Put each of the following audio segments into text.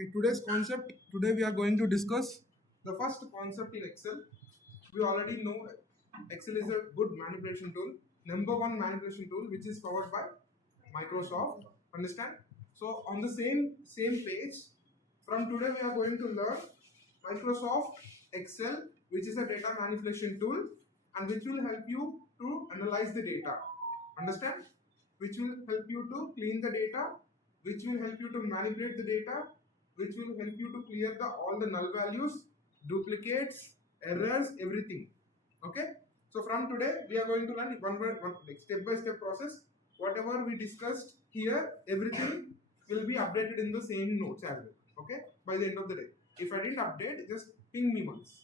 Okay, today's concept, today we are going to discuss the first concept in Excel. We already know Excel is a good manipulation tool, number one manipulation tool, which is powered by Microsoft. Understand? So on the same page, from today we are going to learn Microsoft Excel, which is a data manipulation tool, and which will help you to analyze the data. Understand? Which will help you to clean the data, which will help you to manipulate the data, which will help you to clear all the null values, duplicates, errors, everything. Okay. So from today we are going to learn one like step by step process. Whatever we discussed here, everything will be updated in the same notes as well. Okay. By the end of the day, if I didn't update, just ping me once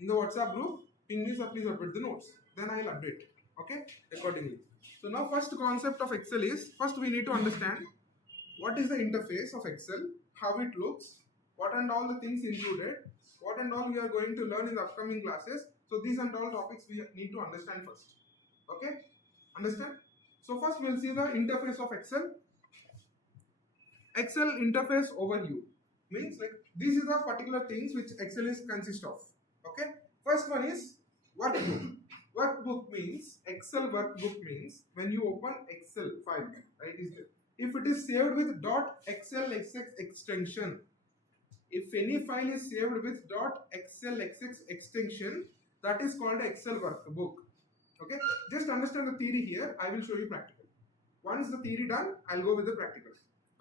in the WhatsApp group. Ping me, sir, please update the notes. Then I will update. Okay, accordingly. So now first concept of Excel is, first we need to understand what is the interface of Excel, how it looks, what and all the things included, what and all we are going to learn in the upcoming classes. So these and all topics we need to understand first. Okay, understand? So first we will see the interface of Excel. Excel interface overview means like these are the particular things which Excel is consist of. Okay, first one is workbook. Workbook means Excel workbook means when you open Excel file, right? If it is saved with .xlsx extension, if any file is saved with .xlsx extension, that is called Excel workbook. Okay, just understand the theory here. I will show you practical. Once the theory done, I'll go with the practical.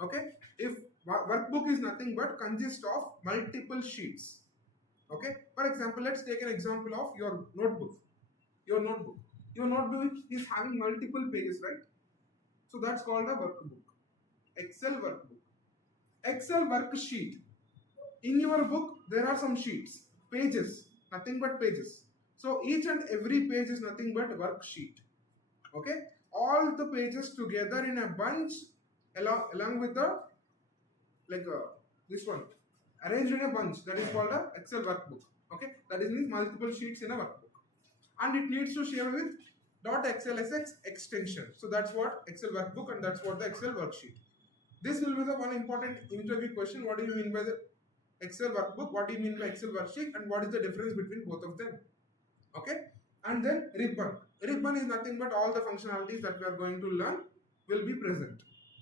Okay, if workbook is nothing but consists of multiple sheets. Okay, for example, let's take an example of your notebook. Your notebook is having multiple pages, right? So that's called a workbook. Excel workbook. Excel worksheet. In your book, there are some sheets, pages, nothing but pages. So each and every page is nothing but worksheet. Okay, all the pages together in a bunch, along with the this one, arranged in a bunch. That is called a Excel workbook. Okay, that is means multiple sheets in a workbook, and it needs to share with .xlsx extension. So that's what Excel workbook, and that's what the Excel worksheet. This will be the one important interview question. What do you mean by the Excel workbook? What do you mean by Excel worksheet? And what is the difference between both of them? Okay. And then ribbon. Ribbon is nothing but all the functionalities that we are going to learn will be present.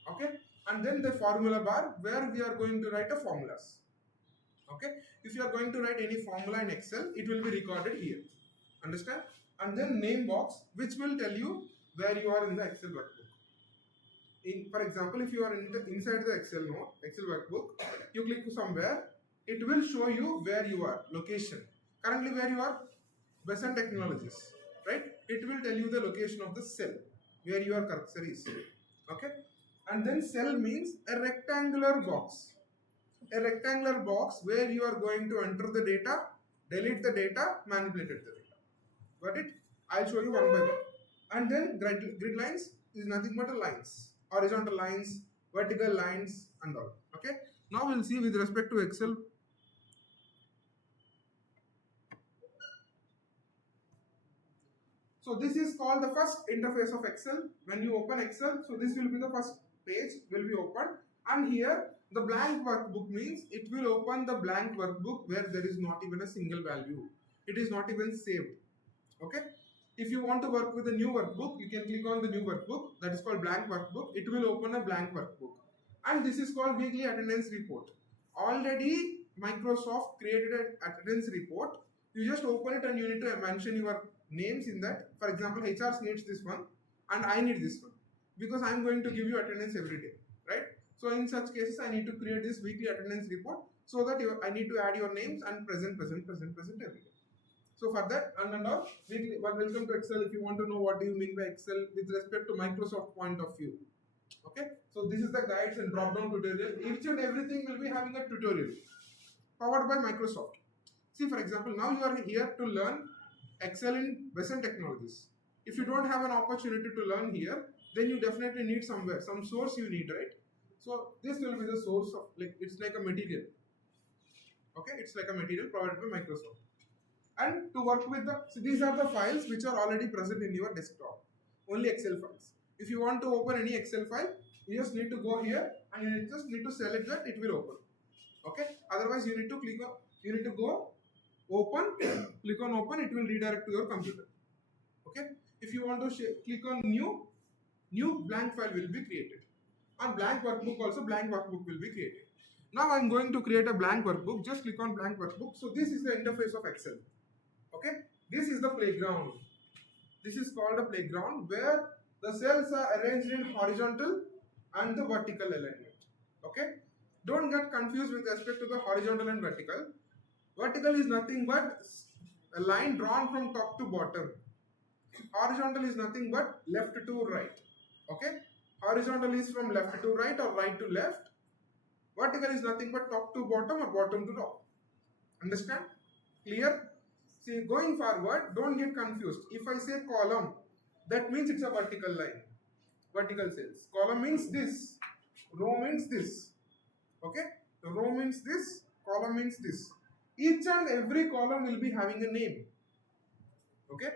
Okay. And then the formula bar where we are going to write a formulas. Okay. If you are going to write any formula in Excel, it will be recorded here. Understand? And then name box, which will tell you where you are in the Excel workbook. For example, if you are inside the Excel workbook, you click somewhere, it will show you where you are, location. Currently where you are, Besant Technologies, right? It will tell you the location of the cell where your cursor is. Okay, and then cell means a rectangular box. A rectangular box where you are going to enter the data, delete the data, manipulate the data. Got it? I'll show you one by one. And then grid lines is nothing but lines, horizontal lines, vertical lines, and all. Okay. Now we'll see with respect to Excel. So this is called the first interface of Excel. When you open Excel, so this will be the first page will be opened, and here the blank workbook means it will open the blank workbook where there is not even a single value. It is not even saved. Okay. If you want to work with a new workbook, you can click on the new workbook, that is called blank workbook. It will open a blank workbook, and this is called weekly attendance report. Already Microsoft created an attendance report. You just open it and you need to mention your names in that. For example, HR needs this one and I need this one because I'm going to give you attendance every day, right? So in such cases, I need to create this weekly attendance report so that I need to add your names and present every day. So for that and all, welcome to Excel. If you want to know what do you mean by Excel with respect to Microsoft point of view. Okay, so this is the guides and drop down tutorial. Each and everything will be having a tutorial powered by Microsoft. See, for example, now you are here to learn Excel in Besant Technologies. If you don't have an opportunity to learn here, then you definitely need somewhere, some source you need, right? So this will be the source of, like, it's like a material. Okay, it's like a material provided by Microsoft. And to work with so these are the files which are already present in your desktop. Only Excel files. If you want to open any Excel file, you just need to go here and you just need to select that, it will open. Okay, otherwise you need to go open, click on open, it will redirect to your computer. Okay, if you want to click on new blank file will be created. On blank workbook also, blank workbook will be created. Now I'm going to create a blank workbook. Just click on blank workbook. So this is the interface of Excel. Okay, this is the playground. This is called a playground where the cells are arranged in horizontal and the vertical alignment. Okay, don't get confused with respect to the horizontal and vertical. Vertical is nothing but a line drawn from top to bottom. Horizontal is nothing but left to right. Okay, horizontal is from left to right or right to left. Vertical is nothing but top to bottom or bottom to top. Understand? Clear? See, going forward, don't get confused. If I say column, that means it's a vertical line. Vertical cells. Column means this. Row means this. Okay? The row means this. Column means this. Each and every column will be having a name. Okay?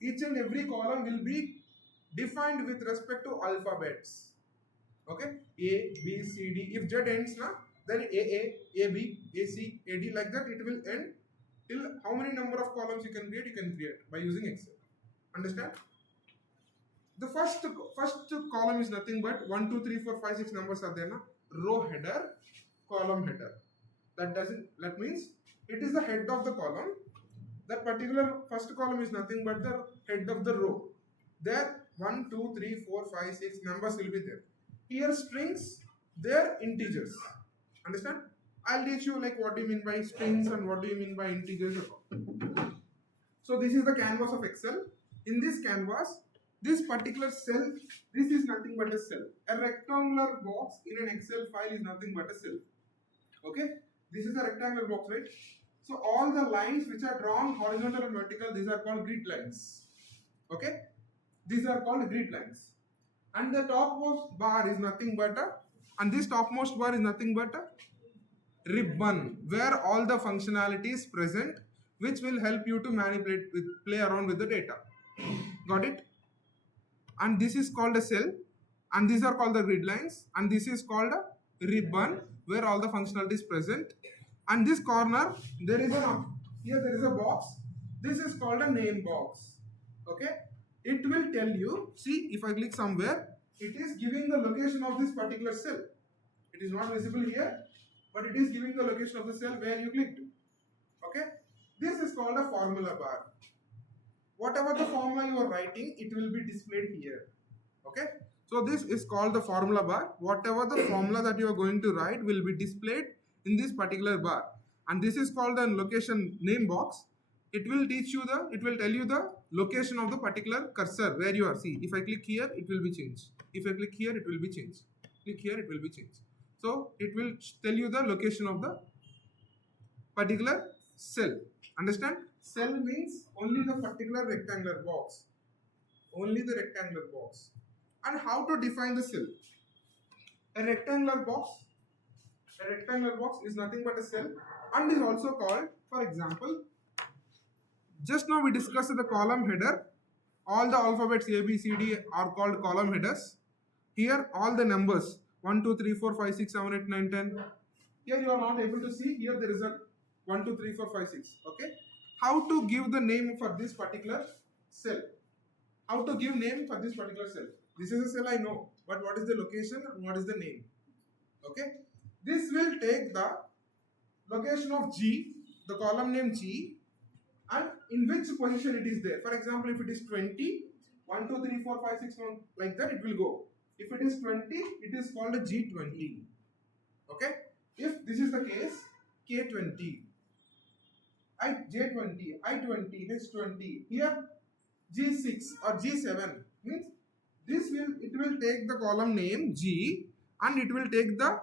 Each and every column will be defined with respect to alphabets. Okay? A, B, C, D. If Z ends na, then A, B, A, C, A, D, like that it will end till how many number of columns you can create by using Excel. Understand? The first column is nothing but 1, 2, 3, 4, 5, 6 numbers are there na? Row header, column header. That means it is the head of the column. That particular first column is nothing but the head of the row. There 1, 2, 3, 4, 5, 6 numbers will be there. Here strings, there integers. Understand? I'll teach you like what do you mean by strings and what do you mean by integers. So this is the canvas of Excel. In this canvas, this particular cell, this is nothing but a cell. A rectangular box in an Excel file is nothing but a cell. Okay? This is a rectangular box, right? So all the lines which are drawn horizontal and vertical, these are called grid lines. Okay? These are called grid lines. And the topmost bar is nothing but this topmost bar is nothing but a ribbon where all the functionality is present, which will help you to play around with the data. Got it? And this is called a cell, and these are called the grid lines, and this is called a ribbon where all the functionality is present. And this corner, there is a box. This is called a name box. Okay? It will tell you, see, if I click somewhere, it is giving the location of this particular cell. It is not visible here, but it is giving the location of the cell where you clicked. Okay? This is called a formula bar. Whatever the formula you are writing, it will be displayed here. Okay? So this is called the formula bar. Whatever the formula that you are going to write will be displayed in this particular bar. And this is called the location name box. It will tell you the location of the particular cursor where you are. See, if I click here, it will be changed. If I click here, it will be changed. Click here, it will be changed. So it will tell you the location of the particular cell. Understand? Cell means only the particular rectangular box. Only the rectangular box. And how to define the cell? A rectangular box is nothing but a cell and is also called, for example, just now we discussed the column header. All the alphabets A, B, C, D are called column headers. Here all the numbers 1, 2, 3, 4, 5, 6, 7, 8, 9, 10. Here you are not able to see. Here there is a 1, 2, 3, 4, 5, 6. Okay. How to give the name for this particular cell? How to give name for this particular cell? This is a cell I know, but what is the location and what is the name? Okay. This will take the location of G, the column name G, and in which position it is there. For example, if it is 20, 1, 2, 3, 4, 5, 6, 1, like that it will go. If it is 20, it is called a G20. Okay. If this is the case, K20, J20, I20, H20, here G6 or G7 means it will take the column name G and it will take the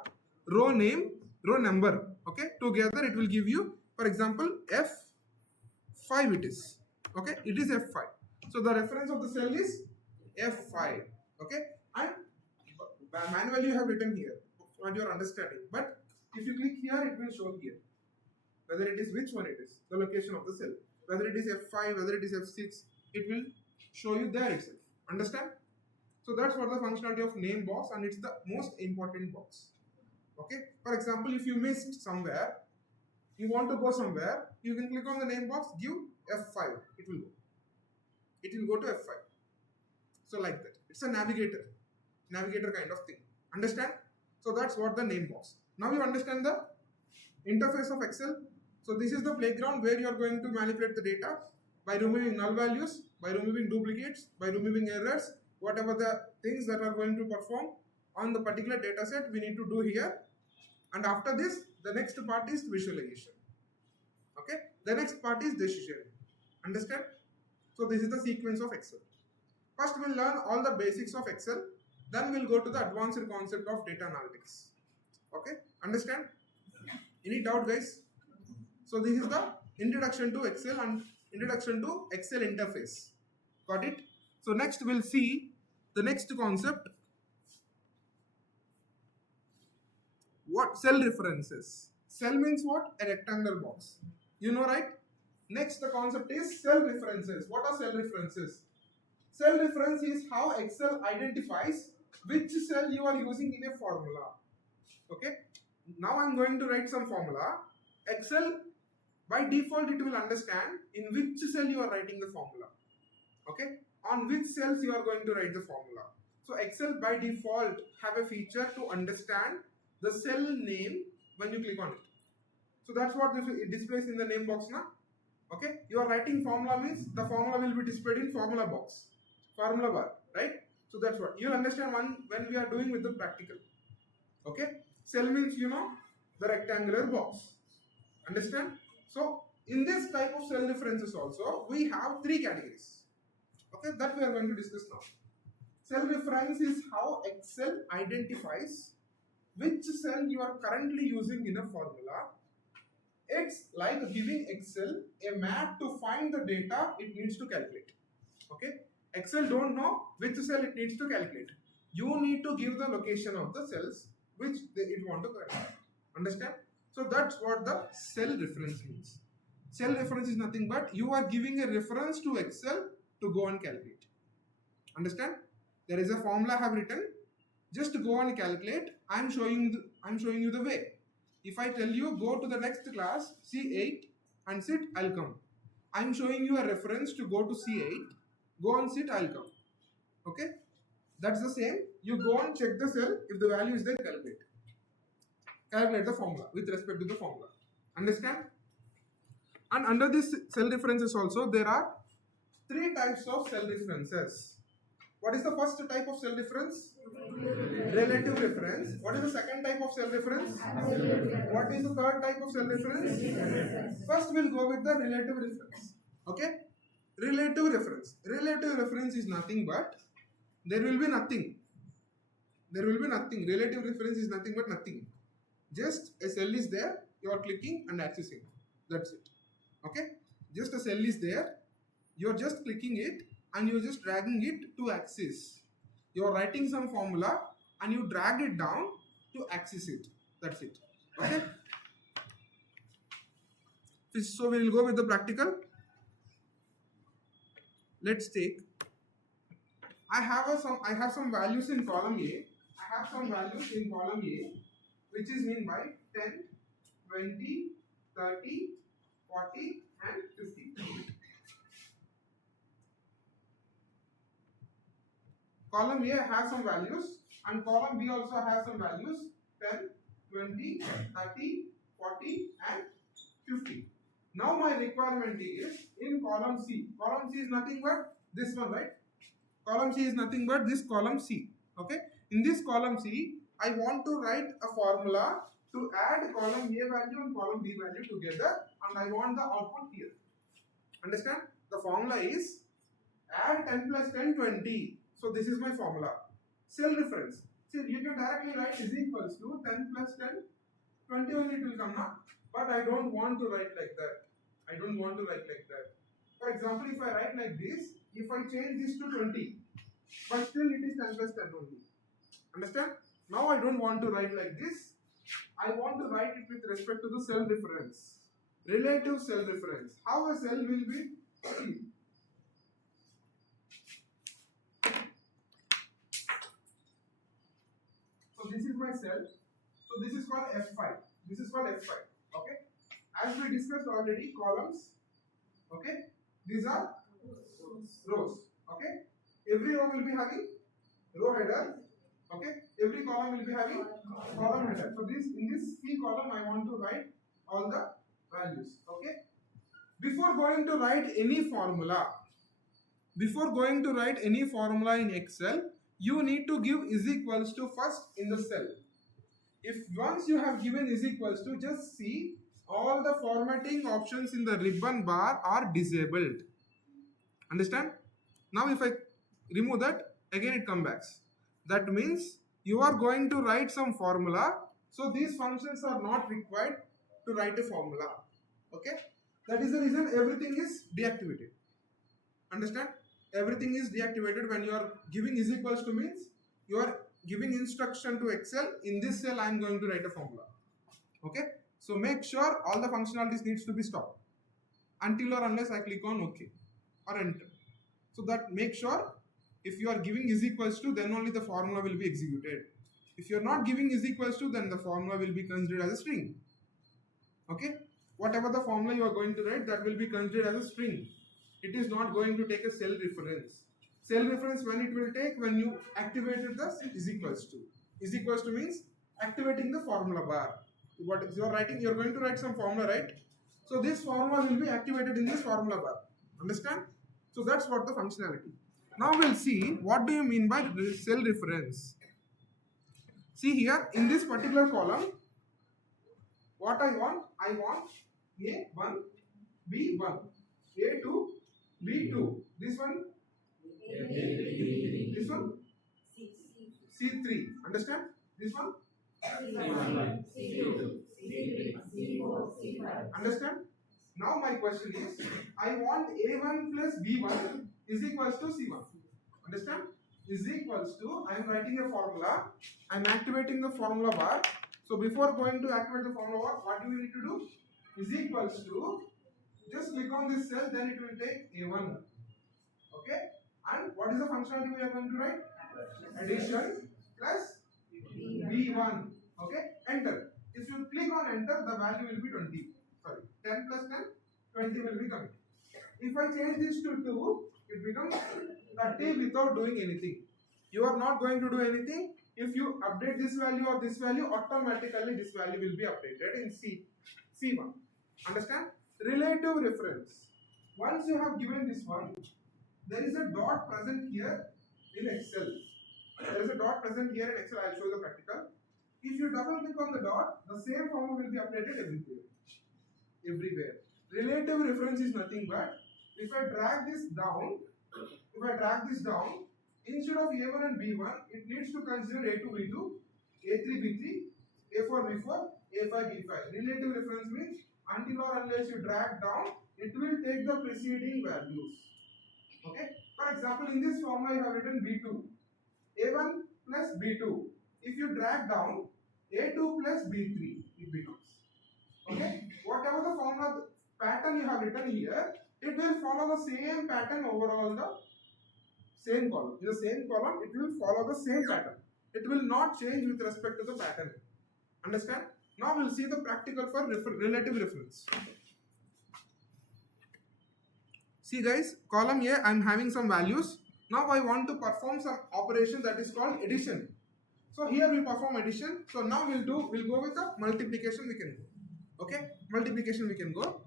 row number. Okay, together it will give you, for example, F5 it is. Okay, it is F5. So the reference of the cell is F5. Okay, and manually you have written here for your understanding. But if you click here, it will show here whether it is which one it is, the location of the cell. Whether it is F5, whether it is F6, it will show you there itself. Understand? So that's what the functionality of name box, and it's the most important box. Okay, for example, if you missed somewhere, you want to go somewhere, you can click on the name box, give F5, it will go to F5. So like that, it's a navigator kind of thing. Understand? So that's what the name box. Now you understand the interface of Excel. So this is the playground where you are going to manipulate the data by removing null values, by removing duplicates, by removing errors, whatever the things that are going to perform on the particular data set we need to do here. And after this, the next part is visualization. Okay, the next part is decision. Understand? So this is the sequence of Excel. First we'll learn all the basics of Excel, then we'll go to the advanced concept of data analytics. Okay, understand? Any doubt, guys? So this is the introduction to Excel and introduction to Excel interface. Got it? So next we'll see the next concept. What? Cell references. Cell means what? A rectangular box. You know, right? Next the concept is cell references. What are cell references? Cell reference is how Excel identifies which cell you are using in a formula. Okay? Now I'm going to write some formula. Excel by default it will understand in which cell you are writing the formula. Okay? On which cells you are going to write the formula. So Excel by default have a feature to understand the cell name when you click on it. So that's what it displays in the name box now. Okay? You are writing formula means the formula will be displayed in formula box. Formula bar, right? So that's what you'll understand when we are doing with the practical. Okay? Cell means you know the rectangular box. Understand? So in this type of cell references also we have three categories. Okay, that we are going to discuss now. Cell reference is how Excel identifies which cell you are currently using in a formula. It's like giving Excel a map to find the data it needs to calculate. Okay, Excel don't know which cell it needs to calculate. You need to give the location of the cells which it want to calculate. Understand? So that's what the cell reference means. Cell reference is nothing but you are giving a reference to Excel to go and calculate. Understand? There is a formula I have written. Just go and calculate. I'm showing you the way. If I tell you go to the next class, C8 and sit, I'll come. I'm showing you a reference to go to C8. Go and sit, I'll come. Okay? That's the same. You go and check the cell. If the value is there, calculate. Calculate the formula with respect to the formula. Understand? And under this cell references also, there are three types of cell references. What is the first type of cell reference? Relative reference. What is the second type of cell reference? What is the third type of cell reference? First we'll go with the relative reference. Okay? Relative reference. Relative reference is nothing but there will be nothing. There will be nothing. Relative reference is nothing but nothing. Just a cell is there, you are clicking and accessing. That's it. Okay? Just a cell is there, you are just clicking it and you are just dragging it to access. You are writing some formula and you drag it down to access it. That's it. Okay? So we will go with the practical. Let's take. I have some values in column A. I have some values in column A, which is mean by 10, 20, 30, 40 and 50. Column A has some values and column B also has some values 10, 20, 30, 40 and 50. Now my requirement is in column C. Column C is nothing but this one, right? Column C is nothing but this column C. Okay? In this column C, I want to write a formula to add column A value and column B value together and I want the output here. Understand? The formula is add 10 plus 10, 20. So this is my formula. Cell reference. See, you can directly write is equals to 10 plus 10, 20 only it will come now. But I don't want to write like that. I don't want to write like that. For example, if I write like this, if I change this to 20, but still it is 10 plus 10 only. Understand? Now I don't want to write like this. I want to write it with respect to the cell reference. Relative cell reference. How a cell will be seen. So this is my cell. So So this is called F5. This is called F5. Okay. As we discussed already, columns. Okay. These are rows. Okay. Every row will be having row header. Okay. Every column will be having column header. So this in this C column I want to write all the values. Okay. Before going to write any formula, in Excel, you need to give is equals to first in the cell. If once you have given is equals to, just see all the formatting options in the ribbon bar are disabled. Understand? Now if I remove that, again it comes back. That means you are going to write some formula, so these functions are not required to write a formula. Okay, that is the reason everything is deactivated. Understand? Everything is deactivated when you are giving is equals to, means you are giving instruction to Excel. In this cell I am going to write a formula. Okay, so make sure all the functionalities needs to be stopped until or unless I click on OK or enter. So that make sure if you are giving is equals to, then only the formula will be executed. If you are not giving is equals to, then the formula will be considered as a string. Okay, whatever the formula you are going to write, that will be considered as a string. It is not going to take a cell reference. Cell reference when it will take, when you activated the is equals to. Is equals to means activating the formula bar. What you are writing, you are going to write some formula, right? So this formula will be activated in this formula bar. Understand? So that's what the functionality. Now we'll see what do you mean by cell reference. See here in this particular column, what I want A1, B1, A2, B2. This one, this one, C3. Understand? This one, C1, C2, C3, C4, C5. Understand? Now my question is, I want A1 plus B1 is equals to C1. Understand? Is equals to, I am writing a formula, I am activating the formula bar. So before going to activate the formula bar, what do we need to do? Is equals to, just click on this cell, then it will take A1. Okay? And what is the functionality we are going to write? Addition plus B1. Okay? Enter. If you click on enter, the value will be 20. Sorry, 10 plus 10, 20 will be coming. If I change this to 2, it becomes 30 without doing anything. You are not going to do anything. If you update this value or this value, automatically this value will be updated in C1. Understand? Relative reference. Once you have given this one, there is a dot present here in Excel. There is a dot present here in Excel. I will show you the practical. If you double click on the dot, the same formula will be updated everywhere. Relative reference is nothing but, if I drag this down, instead of A1 and B1, it needs to consider A2, B2, A3, B3, A4, B4, A5, B5. Relative reference means until or unless you drag down, it will take the preceding values. Okay. For example, in this formula you have written B2, A1 plus B2. If you drag down, A2 plus B3, it becomes. Okay. Whatever the formula pattern you have written here, it will follow the same pattern overall the same column. In the same column, it will follow the same pattern. It will not change with respect to the pattern. Understand? Now we'll see the practical for relative reference. See guys, column A, I am having some values. Now I want to perform some operation that is called addition. So here we perform addition. So now we'll go with the multiplication we can go. Okay, multiplication we can go.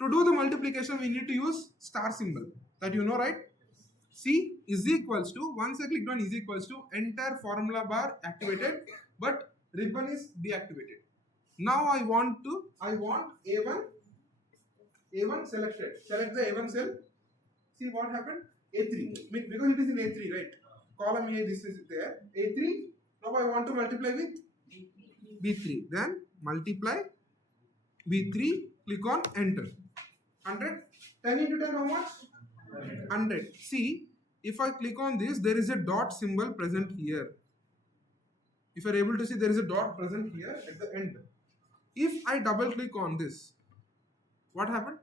To do the multiplication, we need to use star symbol. That you know, right? C is equals to, once I clicked on is equals to, entire formula bar activated, but ribbon is deactivated. Now I want A1 selected. Select the A1 cell. See what happened? A3. Because it is in A3, right? Column A, this is there. A3. Now I want to multiply with B3. Then multiply B3. Click on enter. 100. 10 into 10 how much? 100. See, if I click on this, there is a dot symbol present here. If you are able to see, there is a dot present here at the end. If I double click on this, what happened?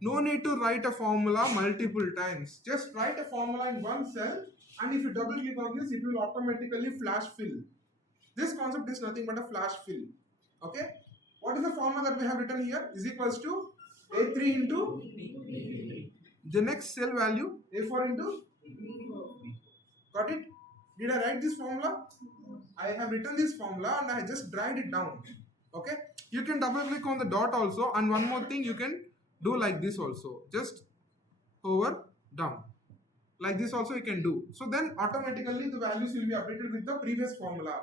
No need to write a formula multiple times. Just write a formula in one cell, and if you double click on this, it will automatically flash fill. This concept is nothing but a flash fill. Okay. What is the formula that we have written here? Is equals to A3 into the next cell value A4 into. Got it? Did I write this formula? I have written this formula and I just dragged it down. Okay. You can double click on the dot also, and one more thing you can do like this also. Just over down. Like this also you can do. So then automatically the values will be updated with the previous formula.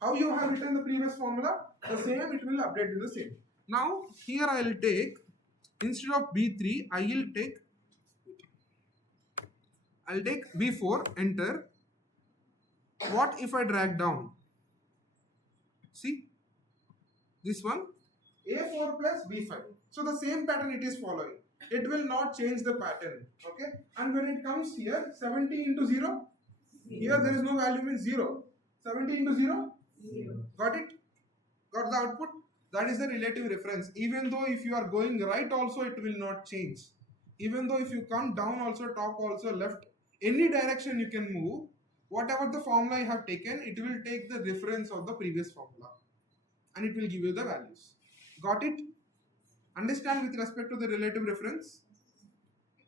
How you have written the previous formula? The same, it will update in the same. Now here I will take, instead of B3, I'll take B4, enter. What if I drag down? See? This one, A4 plus B5. So the same pattern it is following. It will not change the pattern. Okay? And when it comes here, 70 into 0, here there is no value, means 0. 70 into 0? 0. Got it? Got the output? That is the relative reference. Even though if you are going right also, it will not change. Even though if you come down also, top also, left, any direction you can move, whatever the formula you have taken, it will take the reference of the previous formula and it will give you the values. Got it? Understand with respect to the relative reference?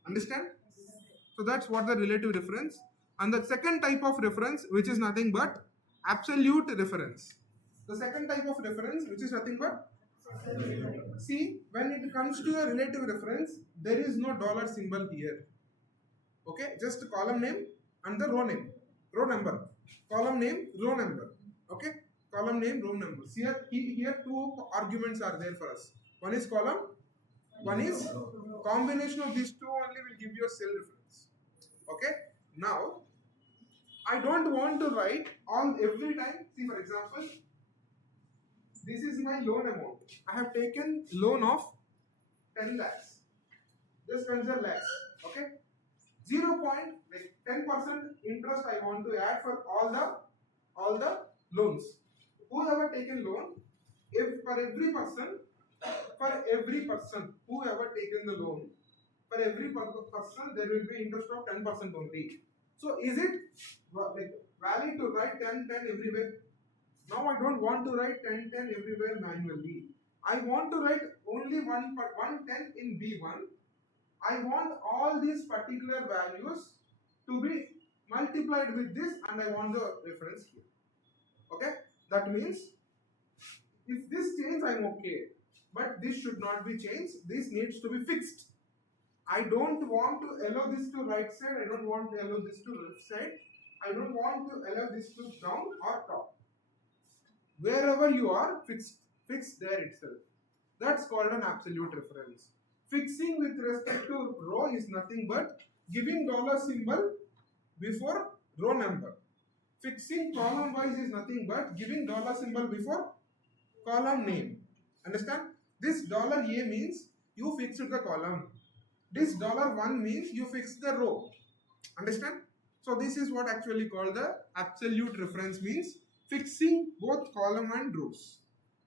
Understand? So that's what the relative reference. And the second type of reference, which is nothing but absolute reference. The second type of reference, which is nothing but, see, when it comes to a relative reference, there is no dollar symbol here. Okay, just column name and the row name, row number. Column name, row number. Okay, column name, row number. Here two arguments are there for us. One is column, one is combination of these two only will give you a cell reference. Okay, now I don't want to write all every time. See, for example, this is my loan amount. I have taken loan of 10 lakhs. Just consider lakhs. Okay, 10% interest I want to add for all the loans. Whoever taken loan, if for every person whoever taken the loan, for every person there will be interest of 10% only. So is it valid to write 10 everywhere? Now I don't want to write 10 everywhere manually. I want to write only 110 in B1. I want all these particular values to be multiplied with this, and I want the reference here. Okay? That means if this change, I'm okay. But this should not be changed. This needs to be fixed. I don't want to allow this to right side. I don't want to allow this to left side. I don't want to allow this to down or top. Wherever you are, fix there itself. That's called an absolute reference. Fixing with respect to row is nothing but giving dollar symbol before row number. Fixing column wise is nothing but giving dollar symbol before column name. Understand? This $A means you fixed the column. This $1 means you fixed the row. Understand? So this is what actually called the absolute reference means, fixing both column and rows.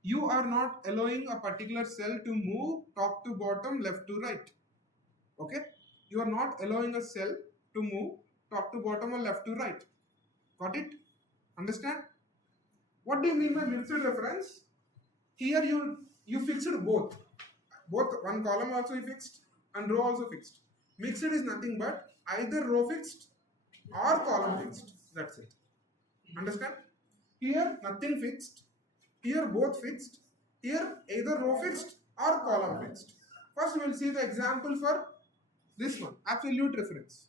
You are not allowing a particular cell to move top to bottom, left to right. Okay? You are not allowing a cell to move top to bottom or left to right. Got it? Understand? What do you mean by mixed reference? Here you fixed both. Both one column also you fixed and row also fixed. Mixed is nothing but either row fixed or column fixed. That's it. Understand? Here nothing fixed. Here both fixed. Here either row fixed or column fixed. First we will see the example for this one, absolute reference.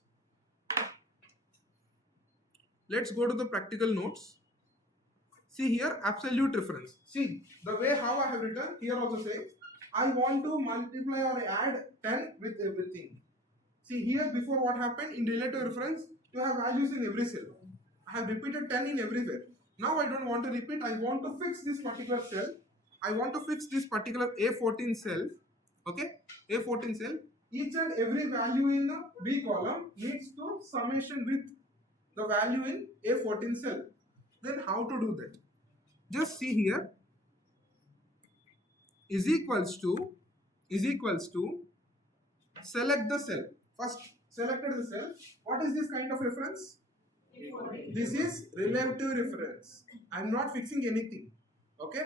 Let's go to the practical notes. See here, absolute reference. See, the way how I have written, here also say, I want to multiply or add 10 with everything. See here, before what happened, in relative reference, you have values in every cell. I have repeated 10 in everywhere. Now I don't want to repeat, I want to fix this particular cell. I want to fix this particular A14 cell. Okay, A14 cell. Each and every value in the B column needs to summation with the value in A14 cell. Then how to do that? Just see here, is equals to, select the cell. First selected the cell. What is this kind of reference? This is relative reference. I'm not fixing anything. Okay.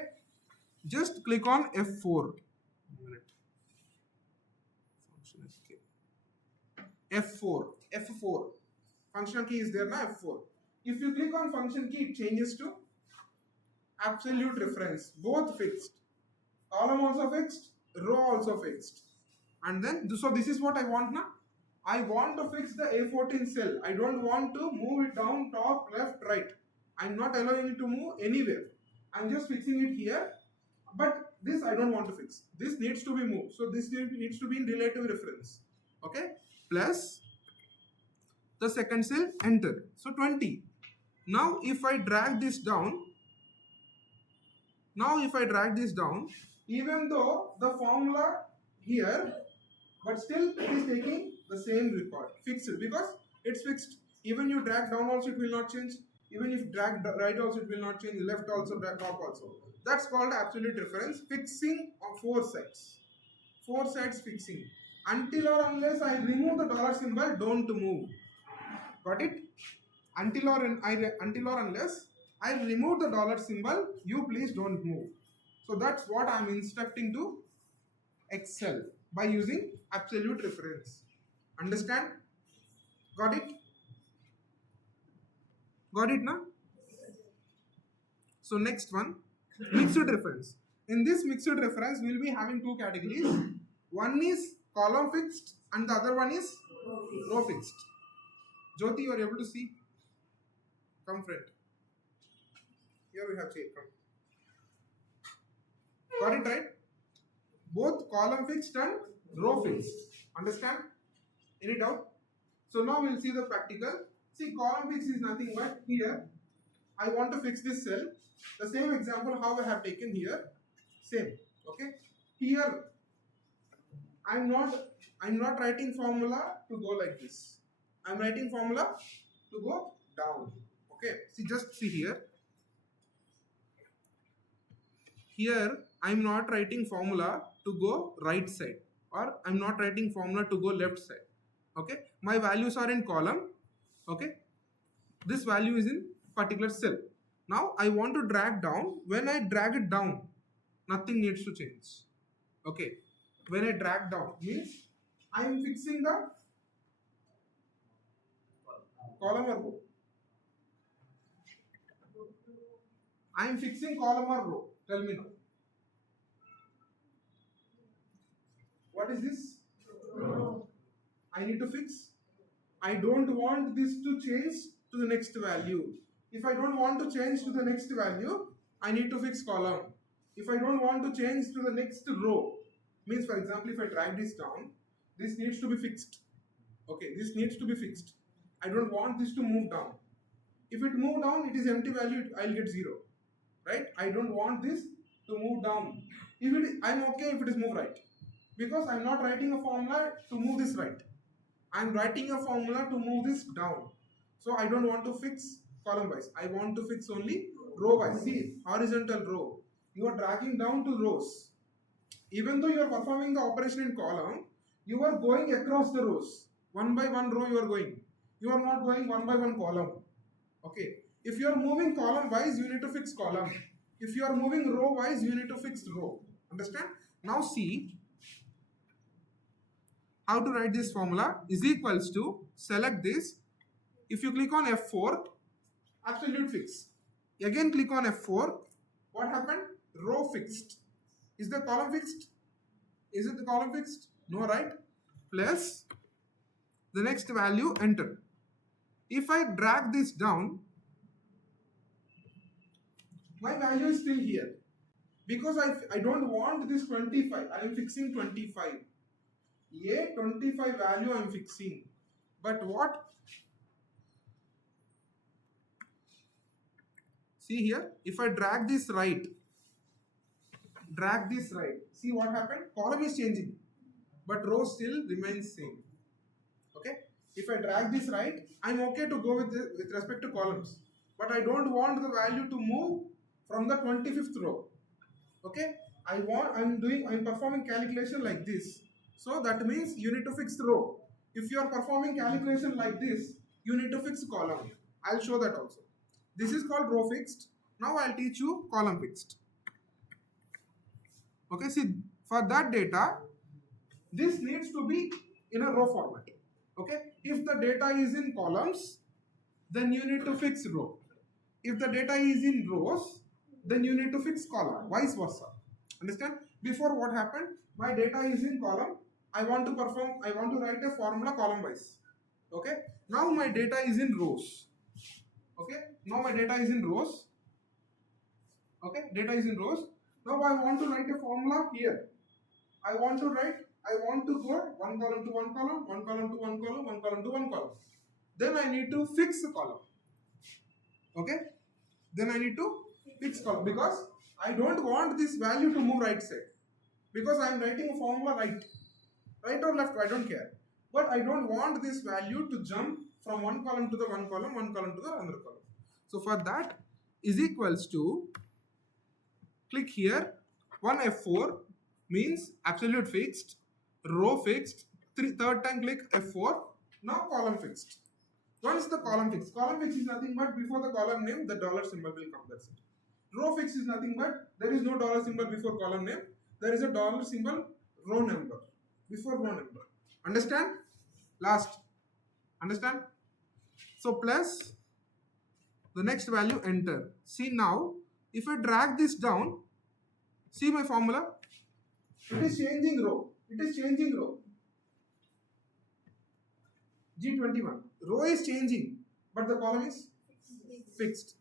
Just click on F4. F4. F4. Function key is there now. F4. If you click on function key, it changes to absolute reference. Both fixed. Column also fixed. Row also fixed. And then, so this is what I want now. I want to fix the A14 cell. I don't want to move it down, top, left, right. I'm not allowing it to move anywhere. I'm just fixing it here. But this I don't want to fix. This needs to be moved. So this needs to be in relative reference. Okay. Plus the second cell, enter. So 20. Now if I drag this down, even though the formula here, but still it is taking the same record, fixed, because it's fixed. Even you drag down also it will not change. Even if drag right also it will not change, left also, top also. That's called absolute reference, fixing on four sides. Four sides fixing. Until or unless I remove the dollar symbol, don't move. Got it? Until or unless I remove the dollar symbol, you please don't move. So that's what I'm instructing to Excel by using absolute reference. Understand? Got it? Got it now? So next one, mixed reference. In this mixed reference, we'll be having two categories. One is column fixed and the other one is row fixed. Jyoti, you are able to see? Come friend. Here we have shape. Got it right? Both column fixed and row fixed. Understand? Any doubt? So now we'll see the practical. See, column fixed is nothing but here. I want to fix this cell. The same example how I have taken here. Same. Okay. Here I'm not writing formula to go like this. I'm writing formula to go down. Okay. See, just see here. Here I'm not writing formula to go right side, or I'm not writing formula to go left side. Okay. My values are in column. Okay. This value is in particular cell. Now I want to drag down. When I drag it down, nothing needs to change. Okay. When I drag down means I am fixing the column or row. I am fixing column or row. Tell me now. What is this? Row. I need to fix. I don't want this to change to the next value. If I don't want to change to the next value, I need to fix column. If I don't want to change to the next row, means for example, if I drag this down, this needs to be fixed. Okay, this needs to be fixed. I don't want this to move down. If it move down, it is empty value, I'll get 0. Right? I don't want this to move down. I'm okay if it is move right. Because I'm not writing a formula to move this right. I'm writing a formula to move this down. So I don't want to fix column wise. I want to fix only row wise. See, horizontal row. You are dragging down to rows. Even though you are performing the operation in column, you are going across the rows. One by one row you are going. You are not going one by one column. Okay. If you are moving column wise, you need to fix column. If you are moving row wise, you need to fix row. Understand? Now see how to write this formula is equals to select this. If you click on F4, absolute fix. Again click on F4. What happened? Row fixed. Is the column fixed? Is it the column fixed? No, right? Plus the next value, enter. If I drag this down, my value is still here. Because I don't want this 25. I am fixing 25. A 25 value I am fixing. But what? See here, if I drag this right, see what happened? Column is changing, but row still remains same. Okay. If I drag this right, I'm okay to go with respect to columns, but I don't want the value to move from the 25th row. Okay. I'm performing calculation like this. So that means you need to fix the row. If you are performing calculation like this, you need to fix column. I'll show that also. This is called row fixed. Now I'll teach you column fixed. Okay, see, for that data, this needs to be in a row format. Okay, if the data is in columns, then you need to fix row. If the data is in rows, then you need to fix column, vice versa. Understand? Before, what happened? My data is in column. I want to write a formula column wise. Okay, now my data is in rows. Okay, now my data is in rows. Okay, data is in rows. Now I want to write a formula here. I want to go one column to one column, one column to one column, one column to one column. Then I need to fix the column. Okay, then I need to fix column because I don't want this value to move right side, because I am writing a formula right or left, I don't care. But I don't want this value to jump from one column to the one column to the other column. So for that is equals to, click here, one F4 means absolute fixed, row fixed, third time click F4, now column fixed. Once the column fixed is nothing but before the column name the dollar symbol will come, that's it. Row fixed is nothing but there is no dollar symbol before column name, there is a dollar symbol row number before row number. Understand? Last. Understand? So plus the next value, enter. See now, if I drag this down, see my formula, it is changing row. G21. Row is changing, but the column is fixed.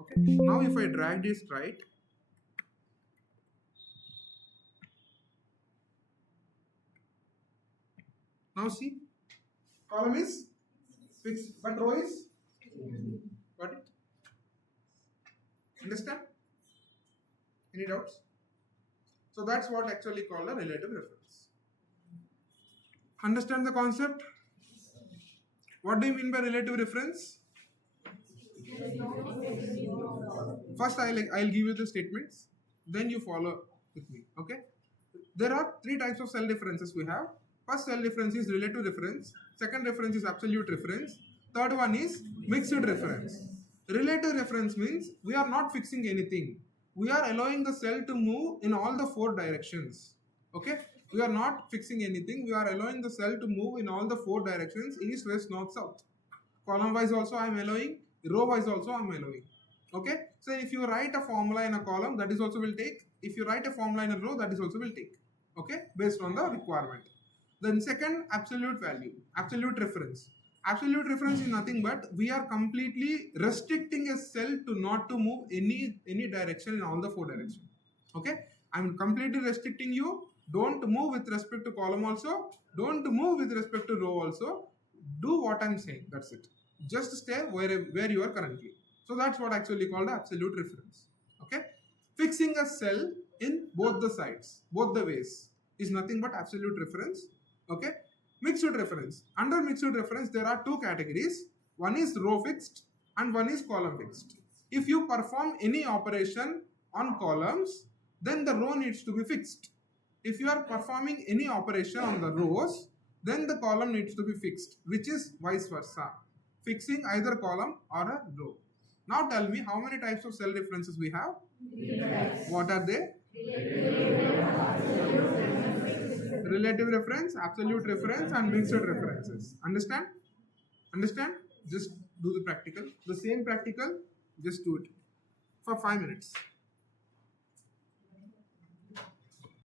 Okay. Now if I drag this right, now see, column is fixed, but row is, got it? Understand? Any doubts? So that's what actually called a relative reference. Understand the concept? What do you mean by relative reference? First I'll give you the statements, then you follow with me. Okay? There are three types of cell references we have. First cell reference is relative reference, second reference is absolute reference, third one is mixed reference. Relative reference means we are not fixing anything. We are allowing the cell to move in all the four directions. Okay? We are not fixing anything. We are allowing the cell to move in all the four directions, east, west, north, south. Column wise also I am allowing, row wise also I am allowing. Okay? So if you write a formula in a column, that is also will take. If you write a formula in a row, that is also will take. Okay? Based on the requirement. Then second, absolute value, absolute reference. Absolute reference is nothing but we are completely restricting a cell to not to move any direction in all the four directions. Okay, I'm completely restricting you. Don't move with respect to column also. Don't move with respect to row also. Do what I'm saying. That's it. Just stay where you are currently. So that's what actually called absolute reference. Okay, fixing a cell in both the sides, both the ways is nothing but absolute reference. Okay, mixed reference. Under mixed reference, there are two categories. One is row fixed and one is column fixed. If you perform any operation on columns, then the row needs to be fixed. If you are performing any operation on the rows, then the column needs to be fixed, which is vice versa. Fixing either column or a row. Now tell me how many types of cell references we have? Yes. What are they? Relative reference, absolute reference, and mixed references. Understand? Understand? Just do the practical. The same practical, just do it for 5 minutes.